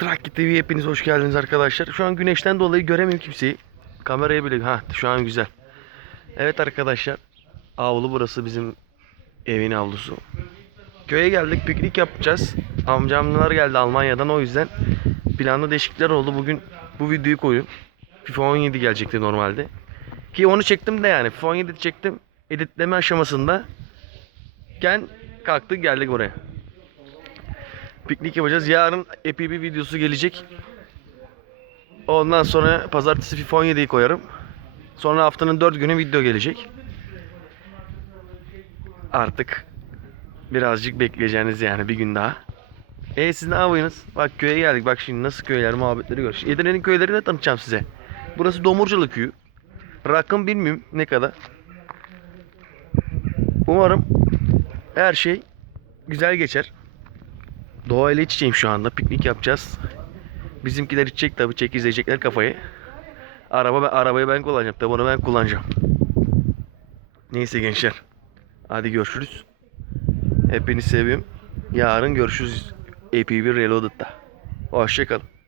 Trakki TV hepiniz hoş geldiniz arkadaşlar. Şu an güneşten dolayı göremiyorum kimseyi. Kameraya bile ha şu an güzel. Evet arkadaşlar. Avlu burası bizim evin avlusu. Köye geldik piknik yapacağız. Amcamlar geldi Almanya'dan o yüzden planlı değişiklikler oldu. Bugün bu videoyu koyun. FIFA 17 gelecekti normalde. Ki onu çektim de yani. FIFA 17 çektim. Editleme aşamasında. Gen kalktık geldik buraya. Piknik yapacağız. Yarın epey bir videosu gelecek. Ondan sonra pazartesi FIFA 17'yi koyarım. Sonra haftanın 4 günü video gelecek. Artık birazcık bekleyeceğiniz yani bir gün daha. E siz ne yapıyorsunuz? Bak köye geldik. Bak şimdi nasıl köyler muhabbetleri gör. Edirne'nin köylerini tanıtacağım size. Burası Domurcalı köyü. Rakım bilmiyorum ne kadar. Umarım her şey güzel geçer. Doğayla iç içeyim şu anda. Piknik yapacağız. Bizimkiler içecek tabii. Çek izleyecekler kafayı. Araba ben, arabayı ben kullanacağım. Tabii onu ben kullanacağım. Neyse gençler. Hadi görüşürüz. Hepinizi seviyorum. Yarın görüşürüz. AP1 Reloaded'da. Hoşçakalın.